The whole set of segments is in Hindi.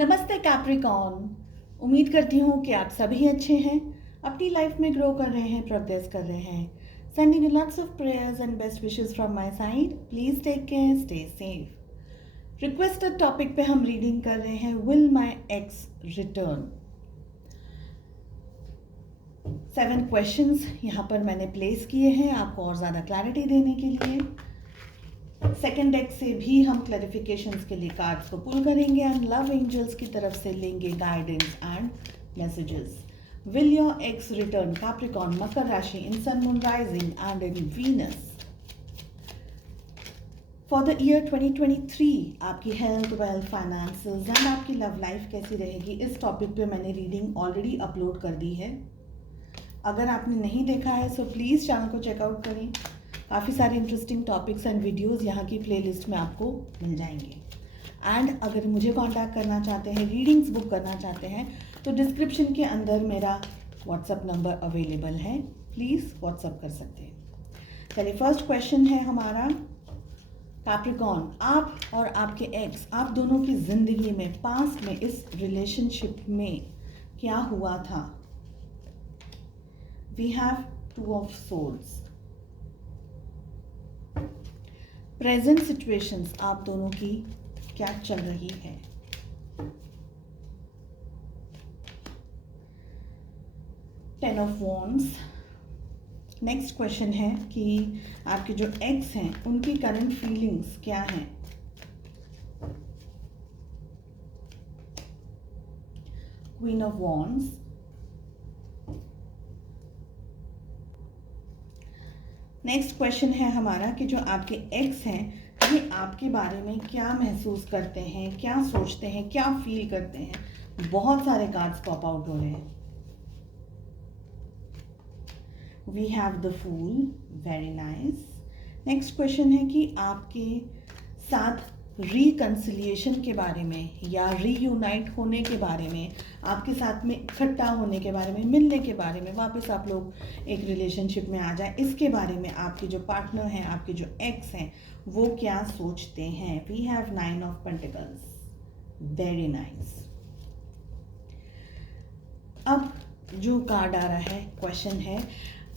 नमस्ते कैप्रिकॉर्न। उम्मीद करती हूँ कि आप सभी अच्छे हैं, अपनी लाइफ में ग्रो कर रहे हैं, प्रोग्रेस कर रहे हैं। Sending you lots of prayers and best wishes from my side. Please take care, stay safe. Requested topic पे हम रीडिंग कर रहे हैं will my ex return. 7 questions यहाँ पर मैंने प्लेस किए हैं आपको और ज़्यादा क्लैरिटी देने के लिए। सेकेंड डेक से भी हम क्लैरिफिकेशंस के लिए कार्ड्स को पुल करेंगे एंड लव एंजल्स की तरफ से लेंगे guidance and messages. Will your ex return Capricorn, मकर राशि, in sun moon rising and in Venus. For the year 2023 आपकी हेल्थ, वेल्थ, फाइनेंसेस एंड आपकी लव लाइफ कैसी रहेगी, इस टॉपिक पे मैंने रीडिंग ऑलरेडी अपलोड कर दी है। अगर आपने नहीं देखा है सो प्लीज़ चैनल को चेकआउट करें। काफ़ी सारे इंटरेस्टिंग टॉपिक्स एंड वीडियोस यहाँ की प्लेलिस्ट में आपको मिल जाएंगे। एंड अगर मुझे कांटेक्ट करना चाहते हैं, रीडिंग्स बुक करना चाहते हैं, तो डिस्क्रिप्शन के अंदर मेरा व्हाट्सअप नंबर अवेलेबल है, प्लीज़ व्हाट्सअप कर सकते हैं। चलिए, फर्स्ट क्वेश्चन है हमारा कैप्रिकॉर्न, आप और आपके एक्स, आप दोनों की ज़िंदगी में पास्ट में इस रिलेशनशिप में क्या हुआ था। We have 2 of swords. Present situations आप दोनों की क्या चल रही है। Ten of wands. Next question है कि आपके जो एक्स हैं उनकी करंट फीलिंग्स क्या हैं। Queen of wands. Next question है हमारा कि जो आपके एक्स हैं ये आपके बारे में क्या महसूस करते हैं, क्या सोचते हैं, क्या फील करते हैं। बहुत सारे कार्ड्स पॉप आउट हो रहे हैं। We have the fool, very nice. Next question है कि आपके साथ रिकन्सिलिएशन के बारे में या रीयूनाइट होने के बारे में, आपके साथ में इकट्ठा होने के बारे में, मिलने के बारे में, वापस आप लोग एक रिलेशनशिप में आ जाए, इसके बारे में आपके जो पार्टनर हैं, आपके जो एक्स हैं, वो क्या सोचते हैं। We have 9 of pentacles, very nice. अब जो कार्ड आ रहा है, क्वेश्चन है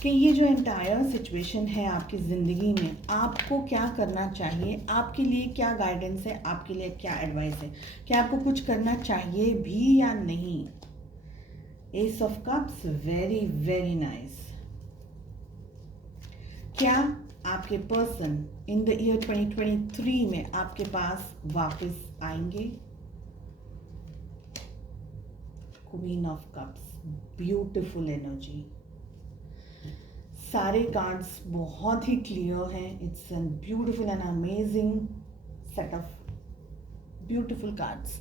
कि ये जो एंटायर सिचुएशन है आपकी ज़िंदगी में, आपको क्या करना चाहिए, आपके लिए क्या गाइडेंस है, आपके लिए क्या एडवाइस है, क्या आपको कुछ करना चाहिए भी या नहीं। S of cups, very very nice. क्या आपके पर्सन इन द ईयर 2023 में आपके पास वापस आएंगे। Queen of cups, beautiful energy. सारे कार्ड्स बहुत ही क्लियर हैं। It's an beautiful and amazing set of beautiful cards.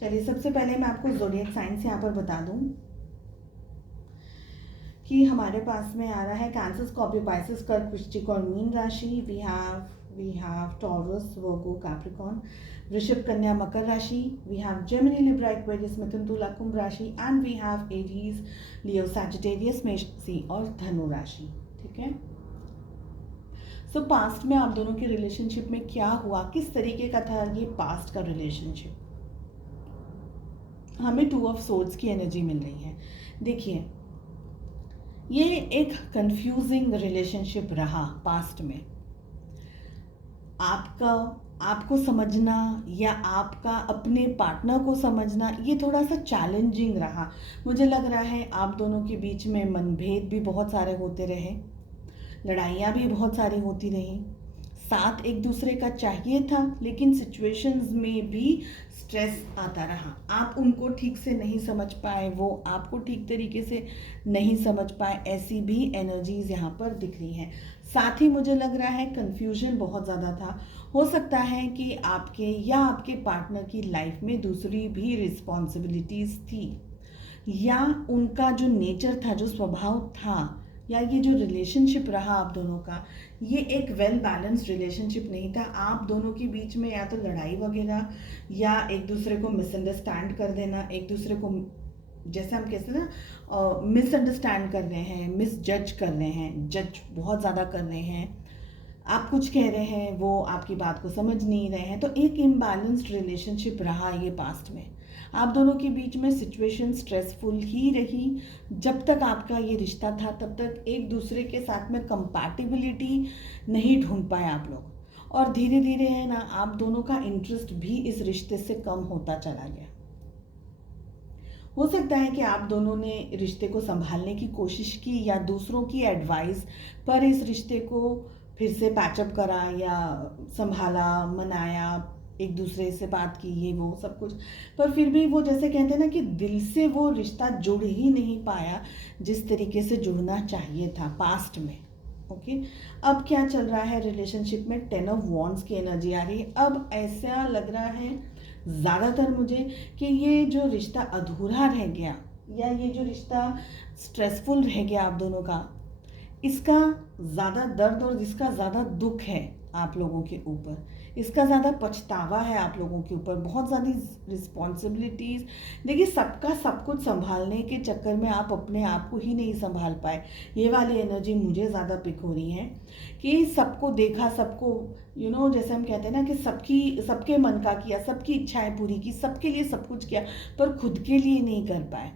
चलिए, सबसे पहले मैं आपको ज़ोडिएक साइंस यहाँ पर बता दूँ कि हमारे पास में आ रहा है कैंसर, स्कॉर्पियो, पाइसेस, कर्क, वृश्चिक और मीन राशि। We have Taurus, Virgo, Capricorn, वृषभ, कन्या, मकर राशि। We have Gemini, Libra, Aquarius, मिथुन, तुला, कुंभ राशि। And we have Aries, Leo, Sagittarius, मेष राशि और धनु राशि। ठीक है। सो पास्ट में आप दोनों की रिलेशनशिप में क्या हुआ, किस तरीके का था ये पास्ट का रिलेशनशिप। हमें 2 ऑफ सोर्ड्स की एनर्जी मिल रही है। देखिए, ये एक कंफ्यूजिंग रिलेशनशिप रहा पास्ट में। आपको समझना या आपका अपने पार्टनर को समझना, ये थोड़ा सा चैलेंजिंग रहा। मुझे लग रहा है आप दोनों के बीच में मनभेद भी बहुत सारे होते रहे, लड़ाइयाँ भी बहुत सारी होती रहीं, साथ एक दूसरे का चाहिए था, लेकिन सिचुएशंस में भी स्ट्रेस आता रहा। आप उनको ठीक से नहीं समझ पाए, वो आपको ठीक तरीके से नहीं समझ पाए, ऐसी भी एनर्जीज यहाँ पर दिख रही हैं। साथ ही मुझे लग रहा है कन्फ्यूजन बहुत ज़्यादा था। हो सकता है कि आपके या आपके पार्टनर की लाइफ में दूसरी भी रिस्पॉन्सिबिलिटीज़ थी, या उनका जो नेचर था, जो स्वभाव था, या ये जो रिलेशनशिप रहा आप दोनों का, ये एक वेल बैलेंस्ड रिलेशनशिप नहीं था। आप दोनों के बीच में या तो लड़ाई वगैरह, या एक दूसरे को मिसअंडरस्टैंड कर देना, एक दूसरे को जैसे हम कहते हैं ना, मिसअंडरस्टैंड कर रहे हैं, मिस जज कर रहे हैं, जज बहुत ज़्यादा कर रहे हैं, आप कुछ कह रहे हैं, वो आपकी बात को समझ नहीं रहे हैं। तो एक इम्बैलेंस्ड रिलेशनशिप रहा ये पास्ट में। आप दोनों के बीच में सिचुएशन स्ट्रेसफुल ही रही। जब तक आपका ये रिश्ता था तब तक एक दूसरे के साथ में कंपैटिबिलिटी नहीं ढूंढ पाए आप लोग, और धीरे धीरे है ना आप दोनों का इंटरेस्ट भी इस रिश्ते से कम होता चला गया। हो सकता है कि आप दोनों ने रिश्ते को संभालने की कोशिश की या दूसरों की एडवाइस पर इस रिश्ते को फिर से पैचअप करा या संभाला, मनाया, एक दूसरे से बात की, ये वो सब कुछ, पर फिर भी वो जैसे कहते हैं ना कि दिल से वो रिश्ता जुड़ ही नहीं पाया जिस तरीके से जुड़ना चाहिए था पास्ट में। ओके, अब क्या चल रहा है रिलेशनशिप में? 10 ऑफ वॉन्ड्स की एनर्जी आ रही है। अब ऐसा लग रहा है ज़्यादातर मुझे कि ये जो रिश्ता अधूरा रह गया या ये जो रिश्ता स्ट्रेसफुल रह गया आप दोनों का, इसका ज़्यादा दर्द और जिसका ज़्यादा दुख है आप लोगों के ऊपर, इसका ज़्यादा पछतावा है आप लोगों के ऊपर, बहुत ज़्यादा रिस्पॉन्सिबिलिटीज़। देखिए, सबका सब कुछ संभालने के चक्कर में आप अपने आप को ही नहीं संभाल पाए। ये वाली एनर्जी मुझे ज़्यादा पिक हो रही है कि सबको देखा, सबको जैसे हम कहते हैं ना कि सबके मन का किया, सबकी इच्छाएं पूरी की, सबके लिए सब कुछ किया, पर खुद के लिए नहीं कर पाए,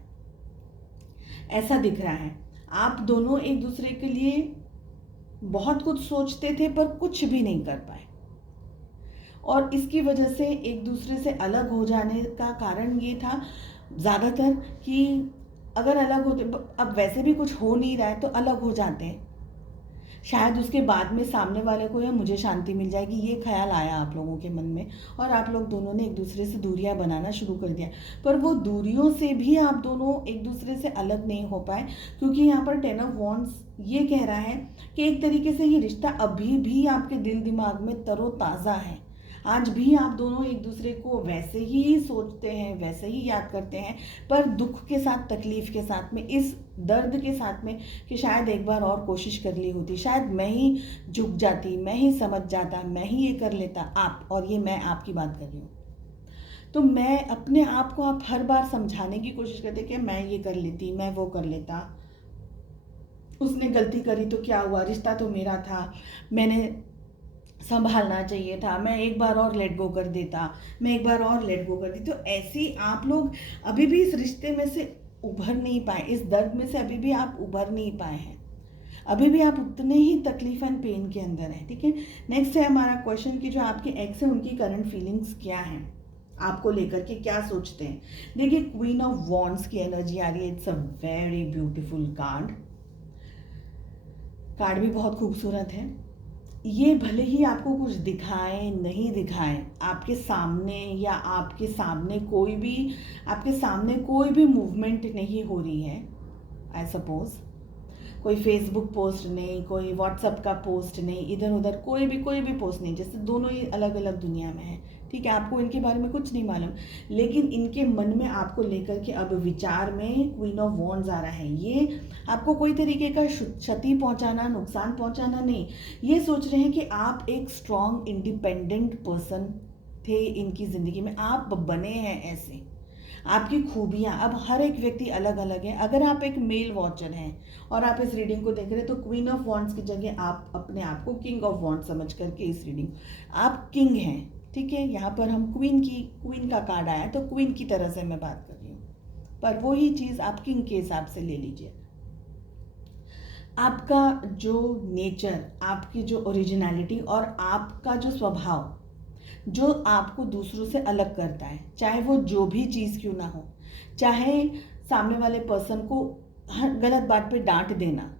ऐसा दिख रहा है। आप दोनों एक दूसरे के लिए बहुत कुछ सोचते थे पर कुछ भी नहीं कर पाए, और इसकी वजह से एक दूसरे से अलग हो जाने का कारण ये था ज़्यादातर कि अगर अलग होते, अब वैसे भी कुछ हो नहीं रहा है तो अलग हो जाते हैं, शायद उसके बाद में सामने वाले को या मुझे शांति मिल जाएगी, ये ख्याल आया आप लोगों के मन में, और आप लोग दोनों ने एक दूसरे से दूरियां बनाना शुरू कर दिया। पर वो दूरियों से भी आप दोनों एक दूसरे से अलग नहीं हो पाए, क्योंकि यहाँ पर 10 ऑफ वॉन्ड्स ये कह रहा है कि एक तरीके से ये रिश्ता अभी भी आपके दिल दिमाग में तरोताज़ा है। आज भी आप दोनों एक दूसरे को वैसे ही सोचते हैं, वैसे ही याद करते हैं, पर दुख के साथ, तकलीफ के साथ में, इस दर्द के साथ में कि शायद एक बार और कोशिश कर ली होती, शायद मैं ही झुक जाती, मैं ही समझ जाता, मैं ही ये कर लेता। आप, और ये मैं आपकी बात कर रही हूँ, तो मैं अपने आप को आप हर बार समझाने की कोशिश करते कि मैं ये कर लेती, मैं वो कर लेता, उसने गलती करी तो क्या हुआ, रिश्ता तो मेरा था, मैंने संभालना चाहिए था, मैं एक बार और लेट गो कर देता, मैं एक बार और लेट गो कर दी। तो ऐसे ही आप लोग अभी भी इस रिश्ते में से उभर नहीं पाए, इस दर्द में से अभी भी आप उभर नहीं पाए हैं, अभी भी आप उतने ही तकलीफ एंड पेन के अंदर हैं। ठीक है, नेक्स्ट है हमारा क्वेश्चन कि जो आपके एक्स है उनकी करंट फीलिंग्स क्या हैं, आपको लेकर के क्या सोचते हैं। देखिए, क्वीन ऑफ वॉन्ड्स की एनर्जी आ रही है। It's a very beautiful card, card भी बहुत खूबसूरत है। ये भले ही आपको कुछ दिखाएं नहीं दिखाएं, आपके सामने या आपके सामने कोई भी मूवमेंट नहीं हो रही है। आई सपोज कोई फेसबुक पोस्ट नहीं, कोई व्हाट्सएप का पोस्ट नहीं, इधर उधर कोई भी पोस्ट नहीं, जैसे दोनों ही अलग अलग दुनिया में है। ठीक है, आपको इनके बारे में कुछ नहीं मालूम, लेकिन इनके मन में आपको लेकर के अब विचार में क्वीन ऑफ वॉन्ड्स आ रहा है। ये आपको कोई तरीके का क्षति पहुंचाना, नुकसान पहुंचाना नहीं, ये सोच रहे हैं कि आप एक स्ट्रॉन्ग इंडिपेंडेंट पर्सन थे इनकी ज़िंदगी में, आप बने हैं ऐसे। आपकी खूबियाँ, अब हर एक व्यक्ति अलग अलग है। अगर आप एक मेल वॉचर हैं और आप इस रीडिंग को देख रहे हैं तो क्वीन ऑफ वॉन्ड्स की जगह आप अपने आप को किंग ऑफ वॉन्ड्स समझ करके इस रीडिंग, आप किंग हैं। ठीक है, यहाँ पर हम क्वीन का कार्ड आया तो क्वीन की तरह से मैं बात कर रही हूँ, पर वही चीज़ आप किंग के हिसाब से ले लीजिए। आपका जो नेचर, आपकी जो ओरिजिनलिटी और आपका जो स्वभाव जो आपको दूसरों से अलग करता है, चाहे वो जो भी चीज़ क्यों ना हो, चाहे सामने वाले पर्सन को हर गलत बात पे डांट देना,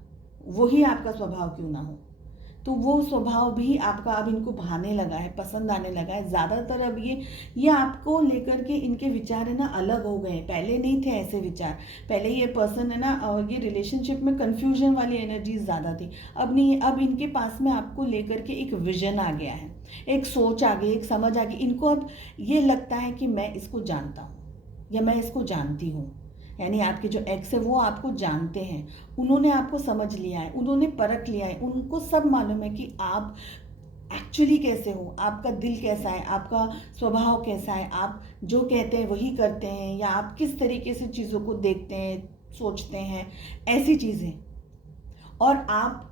वही आपका स्वभाव क्यों ना हो, तो वो स्वभाव भी आपका अब इनको भाने लगा है, पसंद आने लगा है ज़्यादातर। अब ये आपको लेकर के इनके विचार है ना अलग हो गए, पहले नहीं थे ऐसे विचार। पहले ये पर्सन है ना, ये रिलेशनशिप में कन्फ्यूजन वाली एनर्जीज ज़्यादा थी, अब नहीं। अब इनके पास में आपको लेकर के एक विजन आ गया है, एक सोच आ गई, एक समझ आ गई। इनको अब ये लगता है कि मैं इसको जानता हूँ या मैं इसको जानती हूँ, यानी आपके जो एक्स है वो आपको जानते हैं, उन्होंने आपको समझ लिया है, उन्होंने परख लिया है, उनको सब मालूम है कि आप एक्चुअली कैसे हो, आपका दिल कैसा है, आपका स्वभाव कैसा है, आप जो कहते हैं वही करते हैं, या आप किस तरीके से चीज़ों को देखते हैं, सोचते हैं, ऐसी चीज़ें। और आप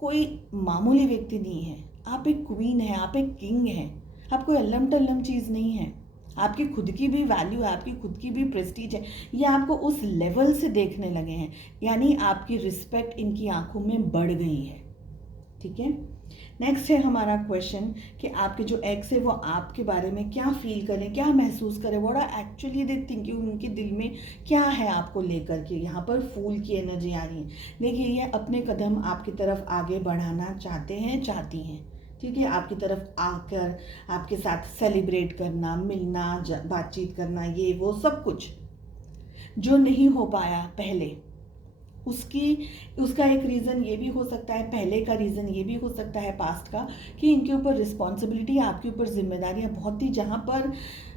कोई मामूली व्यक्ति नहीं है, आप एक क्वीन हैं, आप एक किंग हैं। आप कोई अल्लम टल्लम चीज़ नहीं है। आपकी खुद की भी वैल्यू है, आपकी खुद की भी प्रेस्टीज है। ये आपको उस लेवल से देखने लगे हैं, यानी आपकी रिस्पेक्ट इनकी आंखों में बढ़ गई है। ठीक है, नेक्स्ट है हमारा क्वेश्चन कि आपके जो एक्स है वो आपके बारे में क्या फील करें, क्या महसूस करें, what are actually they thinking, उनके दिल में क्या है आपको लेकर के। यहाँ पर फूल की एनर्जी आ रही है। देखिए, ये अपने कदम आपकी तरफ आगे बढ़ाना चाहते हैं, चाहती हैं। ठीक है, आपकी तरफ आकर आपके साथ सेलिब्रेट करना, मिलना, बातचीत करना, ये वो सब कुछ जो नहीं हो पाया पहले, उसका एक रीज़न ये भी हो सकता है, पहले का रीज़न ये भी हो सकता है पास्ट का, कि इनके ऊपर रिस्पॉन्सिबिलिटी, आपके ऊपर जिम्मेदारियाँ बहुत थी, जहाँ पर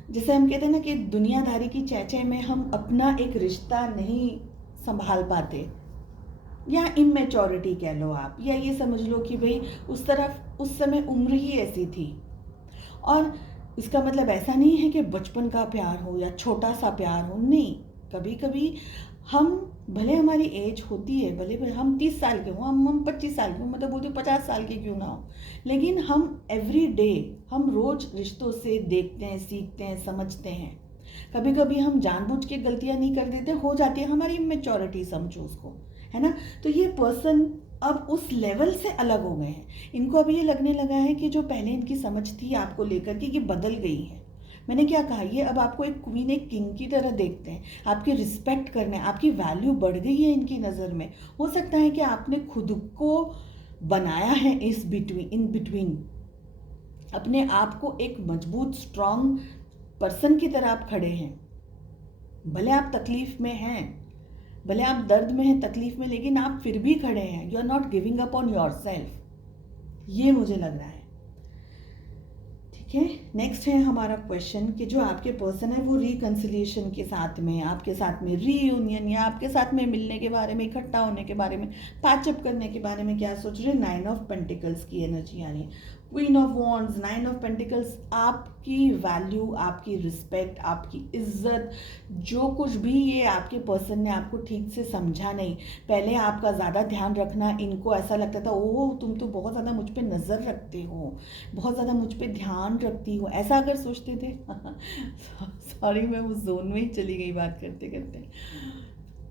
जैसे हम कहते हैं ना कि दुनियादारी की चहचह में हम अपना एक रिश्ता नहीं संभाल पाते, या इमेच्योरिटी कह लो आप, या ये समझ लो कि भाई उस समय उम्र ही ऐसी थी। और इसका मतलब ऐसा नहीं है कि बचपन का प्यार हो या छोटा सा प्यार हो, नहीं। कभी कभी हम, भले हमारी एज होती है, भले हम 30 साल के हों, हम 25 साल के हों, मतलब बोलते 50 साल के क्यों ना हो, लेकिन हम एवरी डे, हम रोज रिश्तों से देखते हैं, सीखते हैं, समझते हैं। कभी कभी हम जानबूझ के गलतियां नहीं कर देते, हो जाती है, हमारी इमेच्योरिटी समझो उसको, है ना। तो ये पर्सन अब उस लेवल से अलग हो गए हैं। इनको अब ये लगने लगा है कि जो पहले इनकी समझ थी आपको लेकर के, ये बदल गई है। मैंने क्या कहा, ये अब आपको एक क्वीन, एक किंग की तरह देखते हैं, आपकी रिस्पेक्ट करने, आपकी वैल्यू बढ़ गई है इनकी नज़र में। हो सकता है कि आपने खुद को बनाया है इन बिटवीन, अपने आप को एक मजबूत स्ट्रांग पर्सन की तरह आप खड़े हैं। भले आप तकलीफ में हैं, भले आप दर्द में हैं, तकलीफ में, लेकिन आप फिर भी खड़े हैं। You are not giving up on your self, ये मुझे लग रहा है। ठीक है, नेक्स्ट है हमारा क्वेश्चन कि जो आपके पर्सन है वो रिकंसिलिएशन के साथ में, आपके साथ में रीयूनियन या आपके साथ में मिलने के बारे में, इकट्ठा होने के बारे में, पैचअप करने के बारे में क्या सोच रहे हैं। 9 ऑफ पेंटिकल्स की एनर्जी आ रही है, queen of wands, 9 of pentacles. आपकी वैल्यू, आपकी रिस्पेक्ट, आपकी इज्जत, जो कुछ भी ये आपके पर्सन ने आपको ठीक से समझा नहीं। पहले आपका ज़्यादा ध्यान रखना, इनको ऐसा लगता था, ओह तुम तो बहुत ज़्यादा मुझ पे नज़र रखते हो, बहुत ज़्यादा मुझ पे ध्यान रखती हो, ऐसा अगर सोचते थे सॉरी, मैं उस जोन में ही चली गई बात करते करते।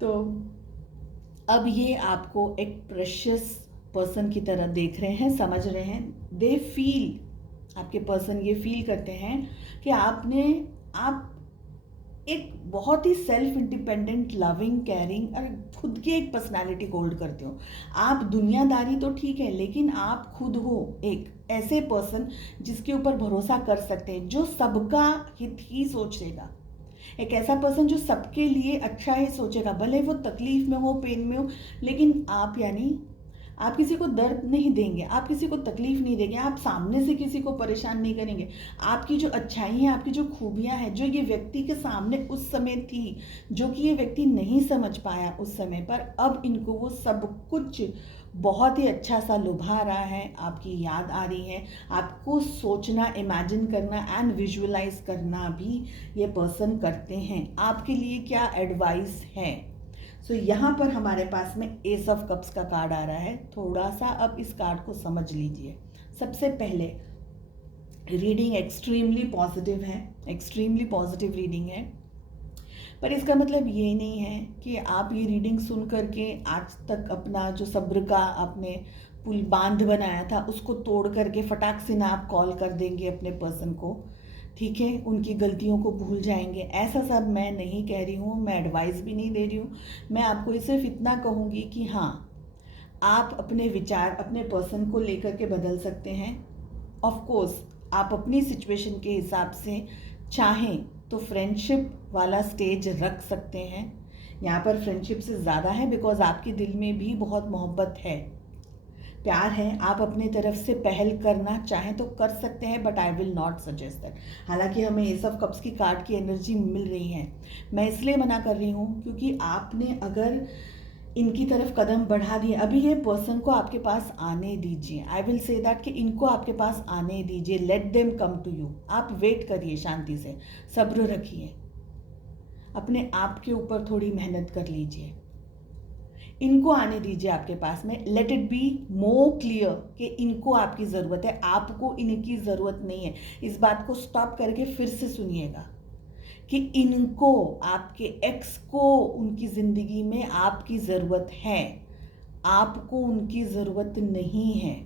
तो अब ये आपको एक प्रेशियस पर्सन की तरह देख रहे हैं, समझ रहे हैं। दे फील, आपके पर्सन ये फील करते हैं कि आप एक बहुत ही सेल्फ इंडिपेंडेंट, लविंग, केयरिंग और खुद की एक पर्सनालिटी होल्ड करते हो। आप दुनियादारी तो ठीक है, लेकिन आप खुद हो एक ऐसे पर्सन जिसके ऊपर भरोसा कर सकते हैं, जो सबका हित ही सोचेगा। एक ऐसा पर्सन जो सबके लिए अच्छा ही सोचेगा, भले वो तकलीफ में हो, पेन में हो, लेकिन आप, यानी आप किसी को दर्द नहीं देंगे, आप किसी को तकलीफ नहीं देंगे, आप सामने से किसी को परेशान नहीं करेंगे। आपकी जो अच्छाई है, आपकी जो खूबियां हैं, जो ये व्यक्ति के सामने उस समय थी, जो कि ये व्यक्ति नहीं समझ पाया उस समय पर, अब इनको वो सब कुछ बहुत ही अच्छा सा लुभा रहा है, आपकी याद आ रही है। आपको सोचना, इमेजिन करना एंड विजुअलाइज करना भी ये पर्सन करते हैं। आपके लिए क्या एडवाइस है। सो यहाँ पर हमारे पास में एस ऑफ कप्स का कार्ड आ रहा है। थोड़ा सा अब इस कार्ड को समझ लीजिए। सबसे पहले रीडिंग एक्सट्रीमली पॉजिटिव है, एक्सट्रीमली पॉजिटिव रीडिंग है, पर इसका मतलब ये नहीं है कि आप ये रीडिंग सुन करके आज तक अपना जो सब्र का आपने पुल बांध बनाया था उसको तोड़ करके फटाक से ना आप कॉल कर देंगे अपने पर्सन को, ठीक है, उनकी गलतियों को भूल जाएंगे। ऐसा सब मैं नहीं कह रही हूँ, मैं एडवाइस भी नहीं दे रही हूँ। मैं आपको सिर्फ इतना कहूँगी कि हाँ, आप अपने विचार अपने पर्सन को लेकर के बदल सकते हैं। ऑफ कोर्स आप अपनी सिचुएशन के हिसाब से चाहें तो फ्रेंडशिप वाला स्टेज रख सकते हैं। यहाँ पर फ्रेंडशिप से ज़्यादा है, बिकॉज आपके दिल में भी बहुत मोहब्बत है, प्यार है। आप अपने तरफ से पहल करना चाहें तो कर सकते हैं, but I will not suggest that. हालांकि हमें एस ऑफ कप्स की कार्ड की एनर्जी मिल रही है, मैं इसलिए मना कर रही हूँ क्योंकि आपने अगर इनकी तरफ कदम बढ़ा दिए, अभी ये पर्सन को आपके पास आने दीजिए। आई विल से दैट कि इनको आपके पास आने दीजिए, let them come to you. आप वेट करिए, शांति से सब्र रखिए, अपने आप के ऊपर थोड़ी मेहनत कर लीजिए। इनको आने दीजिए आपके पास में। Let it be more clear कि इनको आपकी ज़रूरत है, आपको इनकी ज़रूरत नहीं है। इस बात को स्टॉप करके फिर से सुनिएगा कि इनको, आपके एक्स को उनकी ज़िंदगी में आपकी ज़रूरत है, आपको उनकी ज़रूरत नहीं है।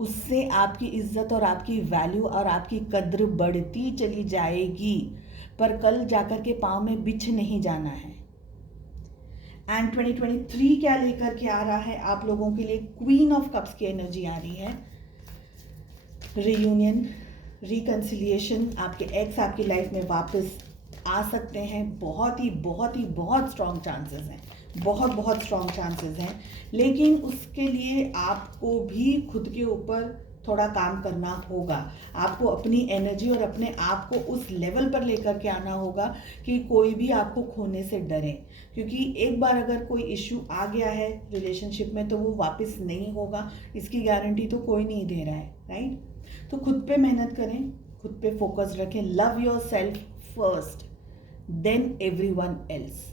उससे आपकी इज्जत और आपकी वैल्यू और आपकी कद्र बढ़ती चली जाएगी, पर कल जाकर के पाँव में बिछ नहीं जाना है। एंड 2023 क्या लेकर के आ रहा है आप लोगों के लिए? क्वीन ऑफ कप्स की एनर्जी आ रही है। रियूनियन, रिकन्सिलिएशन, आपके एक्स आपकी लाइफ में वापस आ सकते हैं। बहुत स्ट्रॉन्ग चांसेस हैं, बहुत स्ट्रॉन्ग चांसेस हैं। लेकिन उसके लिए आपको भी खुद के ऊपर थोड़ा काम करना होगा। आपको अपनी एनर्जी और अपने आप को उस लेवल पर लेकर के आना होगा कि कोई भी आपको खोने से डरे, क्योंकि एक बार अगर कोई इश्यू आ गया है रिलेशनशिप में तो वो वापस नहीं होगा, इसकी गारंटी तो कोई नहीं दे रहा है, राइट? तो खुद पे मेहनत करें, खुद पे फोकस रखें। Love your self first, then everyone else.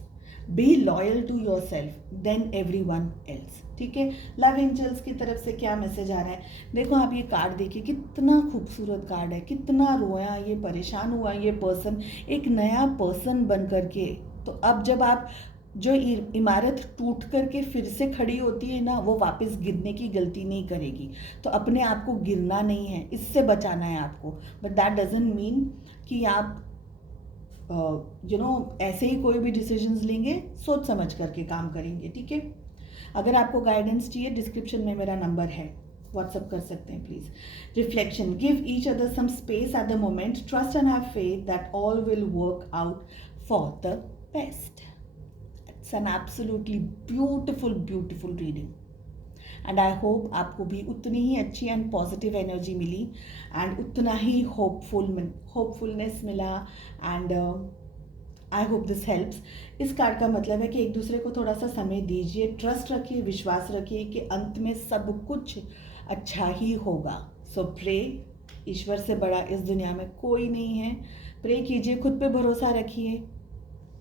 Be loyal to your self, then everyone else. ठीक है? लव एंजल्स की तरफ से क्या मैसेज आ रहा है? देखो, आप ये कार्ड देखिए, कितना खूबसूरत कार्ड है, कितना रोया ये, परेशान हुआ ये पर्सन, एक नया पर्सन बन करके। तो अब जब आप, जो इमारत टूट करके फिर से खड़ी होती है ना, वो वापस गिरने की गलती नहीं करेगी। तो अपने आप को गिरना नहीं है, इससे बचाना है आपको। बट दैट डजंट मीन कि आप ऐसे ही कोई भी डिसीजंस लेंगे, सोच समझ करके काम करेंगे। ठीक है? अगर आपको गाइडेंस चाहिए, डिस्क्रिप्शन में मेरा नंबर है, व्हाट्सअप कर सकते हैं please. Reflection, give each other some space at the moment, trust and have faith that all will work out for the best. It's an absolutely beautiful reading and I hope आपको भी उतनी ही अच्छी एंड पॉजिटिव एनर्जी मिली एंड उतना ही होपफुलनेस मिला। And I hope this helps. इस कार्ड का मतलब है कि एक दूसरे को थोड़ा सा समय दीजिए, ट्रस्ट रखिए, विश्वास रखिए कि अंत में सब कुछ अच्छा ही होगा। सो प्रे, ईश्वर से बड़ा इस दुनिया में कोई नहीं है। प्रे कीजिए, खुद पे भरोसा रखिए,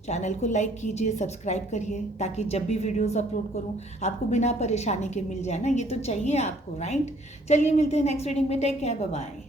चैनल को लाइक कीजिए, सब्सक्राइब करिए, ताकि जब भी वीडियोस अपलोड करूं आपको बिना परेशानी के मिल जाए ना, ये तो चाहिए आपको, राइट? चलिए मिलते हैं नेक्स्ट रीडिंग में। Take care, bye bye.